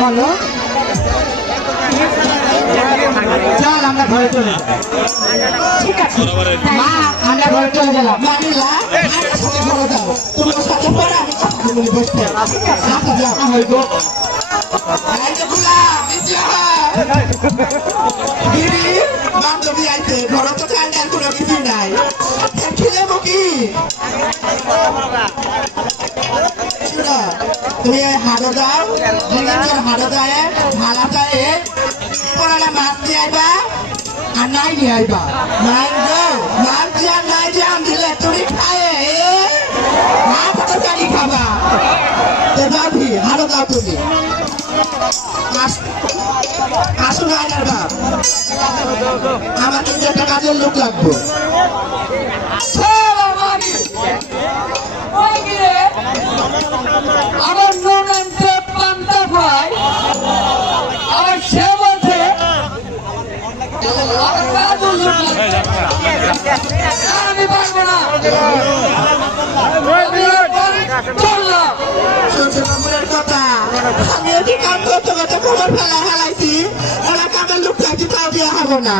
বলো চল আমরা ঘরে চলে যাই ঠিক আছে মা আমরা ঘরে চলে গেলাম মানিলা সাথে ঘরে যাবো তোমার সাথে পরে আমি কথা বলি বসতে আচ্ছা যাও হইবো এই যে গোলাম দিদি বান্ধবী আইতে ঘরে তো চাল ডাল কোনো কিছু নাই খেলে কি শুনো তুমি হাড়ো যাও হাড়ো যায় ভালা যায় পড়ালে মাছ দিয়ে আইবা আর নাই নিয়ে আইবা নাই গো মাছ দিয়ে আর নাই দিয়ে আম দিলে তুমি খায়ে মা কত গাড়ি খাবা তো যাবি হাড়ো যাও তুমি আসুন আয়নার বাপ আমার কিন্তু একটা কাজের লোক লাগবে আমার নুনান্তে পান্তা ভাই আমার সে বলছে আমি পারবো না কথা আমি যদি কাম করতে করতে খবর ফেলাইছি ওরা কামের লোক লাগছে তাও দেওয়া হবো না